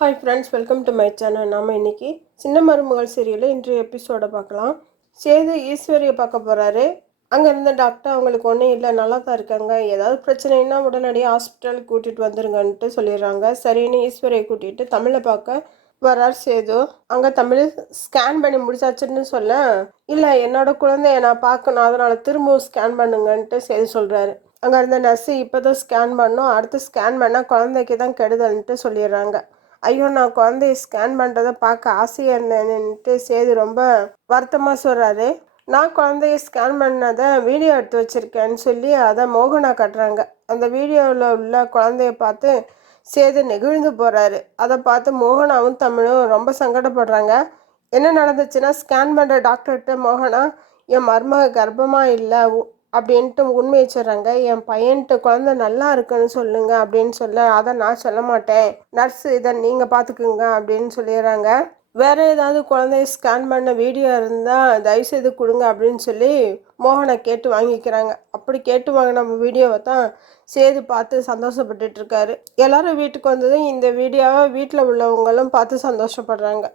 Hi friends welcome to my channel நாம் இன்னைக்கு சின்ன மருமகள் சீரியலில் இன்றைய எபிசோடை பார்க்கலாம். சேது ஈஸ்வரியை பார்க்க போகிறாரு அங்கே இருந்த டாக்டர் அவங்களுக்கு ஒன்றும் இல்லை நல்லா தான் இருக்காங்க. ஏதாவது பிரச்சனைன்னா உடனடியாக ஹாஸ்பிட்டலுக்கு கூட்டிகிட்டு வந்துருங்கன்ட்டு சொல்லிடுறாங்க. சரின்னு ஈஸ்வரியை கூட்டிகிட்டு தமிழை பார்க்க வரார் சேது. அங்கே தமிழ் ஸ்கேன் பண்ணி முடிச்சாச்சுன்னு சொல்ல இல்லை என்னோட குழந்தைய நான் பார்க்கணும். அதனால் திரும்பவும் ஸ்கேன் பண்ணுங்கன்ட்டு சேது சொல்கிறாரு அங்கே இருந்த நர்ஸு இப்போ தான் ஸ்கேன் பண்ணோம் அடுத்து ஸ்கேன் பண்ணால் குழந்தைக்கு தான் கெடுதல்ன்ட்டு சொல்லிடுறாங்க. ஐயோ நான் குழந்தைய ஸ்கேன் பண்ணுறதை பார்க்க ஆசையாக இருந்தேன்னுட்டு சேது ரொம்ப வருத்தமாக சொல்கிறாரு நான் குழந்தைய ஸ்கேன் பண்ணதை வீடியோ எடுத்து வச்சுருக்கேன்னு சொல்லி அதை மோகனா கட்டுறாங்க. அந்த வீடியோவில் உள்ள குழந்தைய பார்த்து சேது நெகிழ்ந்து போகிறாரு அதை பார்த்து மோகனாவும் தமிழும் ரொம்ப சங்கடப்படுறாங்க. என்ன நடந்துச்சுன்னா ஸ்கேன் பண்ணுற டாக்டர்கிட்ட மோகனா என் மருமக கர்ப்பமாக இல்லை அப்படின்ட்டு உண்மையை சொல்கிறாங்க என் பையன்ட்டு குழந்தை நல்லா இருக்குன்னு சொல்லுங்க அப்படின்னு சொல்ல அதை நான் சொல்ல மாட்டேன். நர்ஸ் இதை நீங்கள் பார்த்துக்குங்க அப்படின்னு சொல்லிடுறாங்க. வேற ஏதாவது குழந்தைய ஸ்கேன் பண்ண வீடியோ இருந்தால் தயவுசெய்து கொடுங்க அப்படின்னு சொல்லி மோகனை கேட்டு வாங்கிக்கிறாங்க. அப்படி கேட்டு வாங்கின வீடியோவை தான் சேது பார்த்து சந்தோஷப்பட்டுட்டு இருக்காரு. எல்லாரும் வீட்டுக்கு வந்ததும் இந்த வீடியோவை வீட்டில் உள்ளவங்களும் பார்த்து சந்தோஷப்படுறாங்க.